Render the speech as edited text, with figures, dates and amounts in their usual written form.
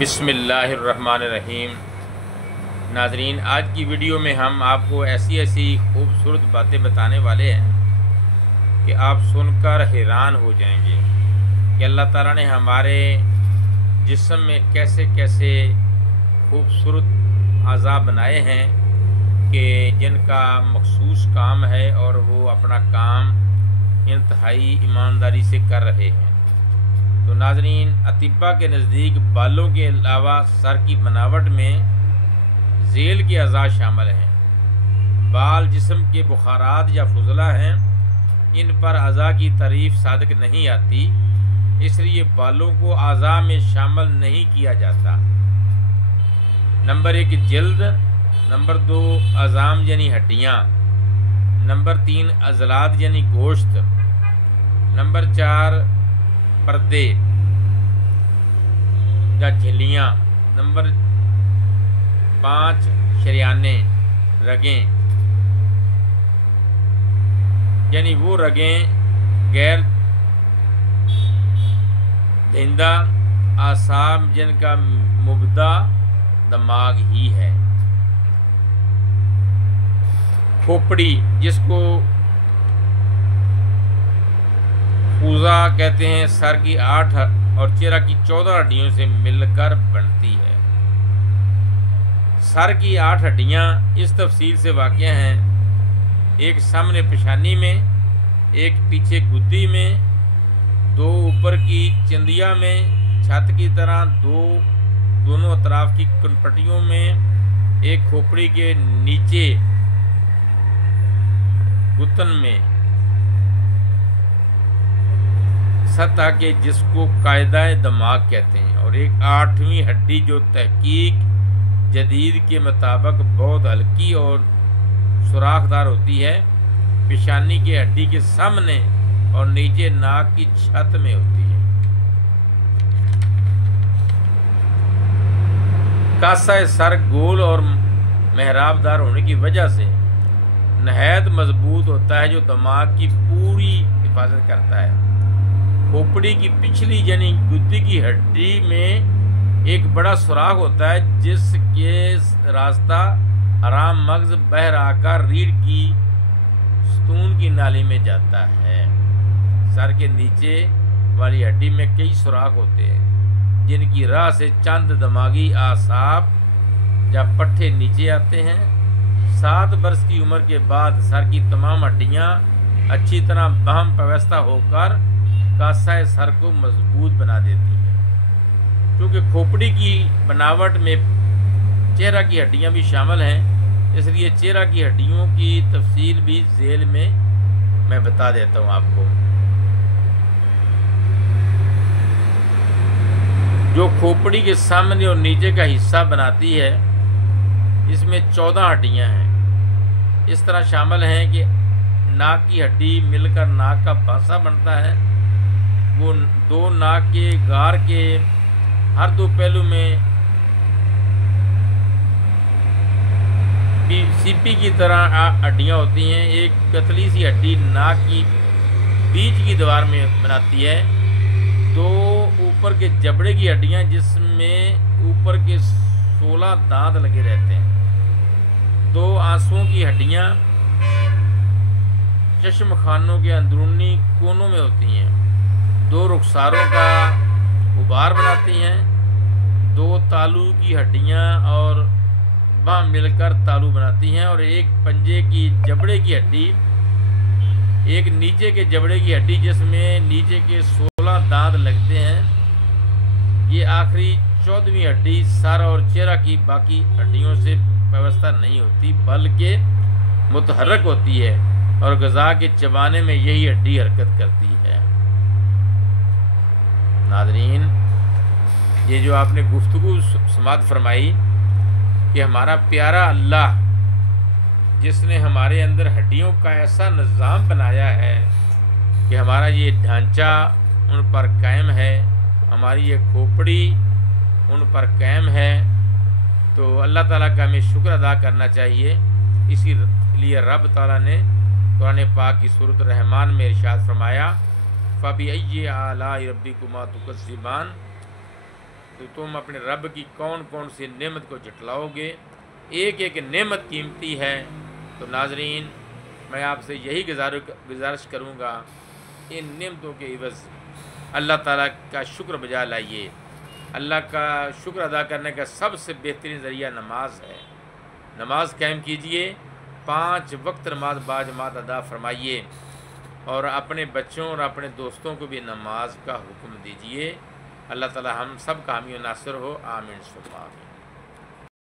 بسم اللہ الرحمن الرحیم۔ ناظرین، آج کی ویڈیو میں ہم آپ کو ایسی خوبصورت باتیں بتانے والے ہیں کہ آپ سن کر حیران ہو جائیں گے کہ اللہ تعالیٰ نے ہمارے جسم میں کیسے کیسے خوبصورت اعضاء بنائے ہیں کہ جن کا مخصوص کام ہے اور وہ اپنا کام انتہائی ایمانداری سے کر رہے ہیں۔ تو ناظرین، اطباء کے نزدیک بالوں کے علاوہ سر کی بناوٹ میں ذیل کے اعضاء شامل ہیں۔ بال جسم کے بخارات یا فضلہ ہیں، ان پر اعضاء کی تعریف صادق نہیں آتی، اس لیے بالوں کو اعضاء میں شامل نہیں کیا جاتا۔ نمبر 1 جلد، نمبر 2 عظام یعنی ہڈیاں، نمبر 3 عضلات یعنی گوشت، نمبر 4 پردے یا جھلیاں، نمبر 5 شریانیں، رگیں یعنی وہ رگیں غیر دہندہ اعصاب جن کا مبدا دماغ ہی ہے۔ کھوپڑی، جس کو خوزہ کہتے ہیں، سر کی 8 اور چہرہ کی 14 ہڈیوں سے مل کر بنتی ہے۔ سر کی 8 ہڈیاں اس تفصیل سے واقع ہیں: ایک سامنے پیشانی میں، ایک پیچھے گدی میں، 2 اوپر کی چندیا میں، چھت کی طرح دونوں اطراف کی کنپٹیوں میں، ایک کھوپڑی کے نیچے گھٹن میں، سطح کے جس کو قاعدہ دماغ کہتے ہیں، اور ایک 8ویں ہڈی جو تحقیق جدید کے مطابق بہت ہلکی اور سوراخ دار ہوتی ہے، پیشانی کی ہڈی کے سامنے اور نیچے ناک کی چھت میں ہوتی ہے۔ کاسہ سر گول اور محراب دار ہونے کی وجہ سے نہایت مضبوط ہوتا ہے، جو دماغ کی پوری حفاظت کرتا ہے۔ کھوپڑی کی پچھلی یعنی گدی کی ہڈی میں ایک بڑا سوراخ ہوتا ہے جس کے راستہ حرام مغز بہر آ کر ریڑھ کی ستون کی نالی میں جاتا ہے۔ سر کے نیچے والی ہڈی میں کئی سوراخ ہوتے ہیں جن کی راہ سے چند دماغی اعصاب یا پٹھے نیچے آتے ہیں۔ 7 برس کی عمر کے بعد سر کی تمام ہڈیاں اچھی طرح باہم پیوستہ ہو کر کاسہ سر کو مضبوط بنا دیتی ہے۔ کیونکہ کھوپڑی کی بناوٹ میں چہرہ کی ہڈیاں بھی شامل ہیں، اس لیے چہرہ کی ہڈیوں کی تفصیل بھی ذیل میں بتا دیتا ہوں آپ کو۔ جو کھوپڑی کے سامنے اور نیچے کا حصہ بناتی ہے، اس میں 14 ہڈیاں ہیں۔ اس طرح شامل ہیں کہ ناک کی ہڈی مل کر ناک کا بانسا بنتا ہے۔ وہ 2 ناک کے گار کے ہر 2 پہلو میں سیپی کی طرح ہڈیاں ہوتی ہیں۔ ایک پتلی سی ہڈی ناک کی بیچ کی دیوار میں بناتی ہے۔ 2 اوپر کے جبڑے کی ہڈیاں جس میں اوپر کے 16 دانت لگے رہتے ہیں۔ 2 آنسوؤں کی ہڈیاں چشم خانوں کے اندرونی کونوں میں ہوتی ہیں۔ 2 رخساروں کا غبار بناتی ہیں۔ 2 تالو کی ہڈیاں اور باں مل کر تالو بناتی ہیں، اور ایک پنجے کی جبڑے کی ہڈی، ایک نیچے کے جبڑے کی ہڈی جس میں نیچے کے 16 دانت لگتے ہیں۔ یہ آخری 14ویں ہڈی سر اور چہرہ کی باقی ہڈیوں سے پیوستہ نہیں ہوتی بلکہ متحرک ہوتی ہے، اور غذا کے چبانے میں یہی ہڈی حرکت کرتی ہے۔ ناظرین، یہ جو آپ نے گفتگو سماعت فرمائی کہ ہمارا پیارا اللہ جس نے ہمارے اندر ہڈیوں کا ایسا نظام بنایا ہے کہ ہمارا یہ ڈھانچہ ان پر قائم ہے، ہماری یہ کھوپڑی ان پر قائم ہے، تو اللہ تعالیٰ کا ہمیں شکر ادا کرنا چاہیے۔ اسی لیے رب تعالیٰ نے قرآن پاک کی سورۃ الرحمن میں ارشاد فرمایا، فَبِأَيِّ آلَاءِ رَبِّكُمَا تُكَذِّبَانِ، تو تم اپنے رب کی کون کون سی نعمت کو جھٹلاؤ گے؟ ایک ایک نعمت قیمتی ہے۔ تو ناظرین، میں آپ سے یہی گزارش کروں گا، ان نعمتوں کے عوض اللہ تعالیٰ کا شکر بجا لائیے۔ اللہ کا شکر ادا کرنے کا سب سے بہترین ذریعہ نماز ہے۔ نماز قائم کیجئے، 5 وقت نماز باجماعت ادا فرمائیے، اور اپنے بچوں اور اپنے دوستوں کو بھی نماز کا حکم دیجئے۔ اللہ تعالیٰ ہم سب کا حامی و ناصر ہو، آمین ثم آمین۔